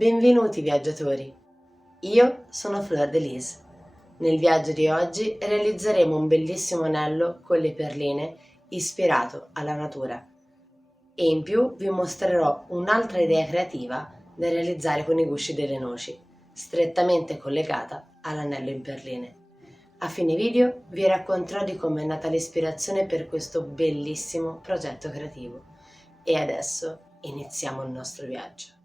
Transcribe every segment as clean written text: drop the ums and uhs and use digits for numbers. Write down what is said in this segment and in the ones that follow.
Benvenuti viaggiatori! Io sono Fleur de Lis. Nel viaggio di oggi realizzeremo un bellissimo anello con le perline ispirato alla natura e in più vi mostrerò un'altra idea creativa da realizzare con i gusci delle noci, strettamente collegata all'anello in perline. A fine video vi racconterò di come è nata l'ispirazione per questo bellissimo progetto creativo. E adesso iniziamo il nostro viaggio.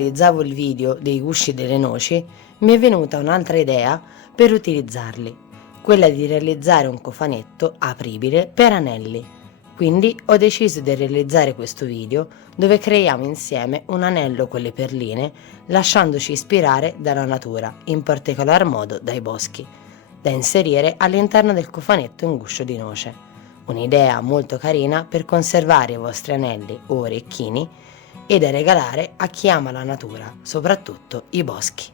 realizzavo il video dei gusci delle noci, mi è venuta un'altra idea per utilizzarli, quella di realizzare un cofanetto apribile per anelli. Quindi ho deciso di realizzare questo video dove creiamo insieme un anello con le perline, lasciandoci ispirare dalla natura, in particolar modo dai boschi, da inserire all'interno del cofanetto in guscio di noce. Un'idea molto carina per conservare i vostri anelli o orecchini e da regalare a chi ama la natura, soprattutto i boschi.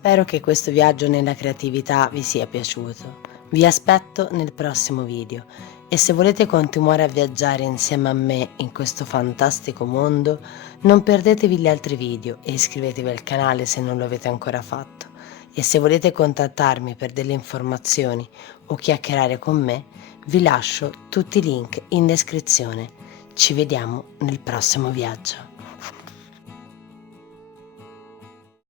Spero che questo viaggio nella creatività vi sia piaciuto. Vi aspetto nel prossimo video e se volete continuare a viaggiare insieme a me in questo fantastico mondo, non perdetevi gli altri video e iscrivetevi al canale se non lo avete ancora fatto. E se volete contattarmi per delle informazioni o chiacchierare con me, vi lascio tutti i link in descrizione. Ci vediamo nel prossimo viaggio.